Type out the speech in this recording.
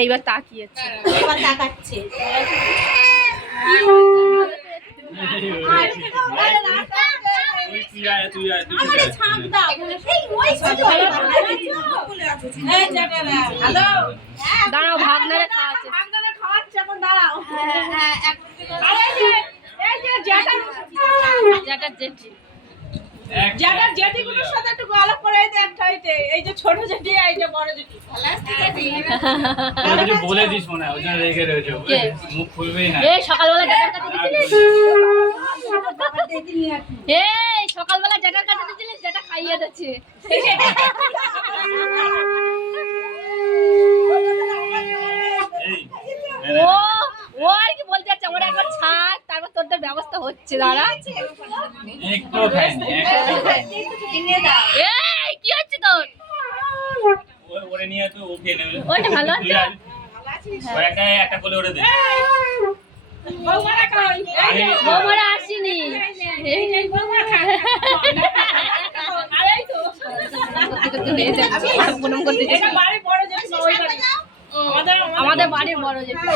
এইবার তাকিয়েছে, এবার তাকাচ্ছে। দাঁড়াও ভাগনারে খাওয়াচ্ছে এখন, দাঁড়াও। জ্যাঠার জেঠিগুলোর সাথে একটু গল্প করে একটা হইতে, এই যে ছোট জেঠি এই যে বড় জেঠি। কিছু বলে দিস মনে হয়, ওই জন্য রেগে রয়েছে, মুখ খুলবেই না। এই সকালবেলা জ্যাঠার কাছে দিছিলিস, এই সকালবেলা জ্যাঠার কাছে দিছিলিস, জ্যাঠা খাইয়ে দিচ্ছে। ও ও আর কি বলতে যাচ্ছে, আমার একবার ছাড়, তারপর তোদের ব্যবস্থা হচ্ছে। দাঁড়া একটু খাইনি, এই কি হচ্ছে তোর? ওরে নিয়ে তো ও খেয়ে নেবে। ওটা ভালো আছে, ওই একটা কোলে ওরে দে। বৌমারা আসেনি। আমাদের বাড়ির বড় জেঠি।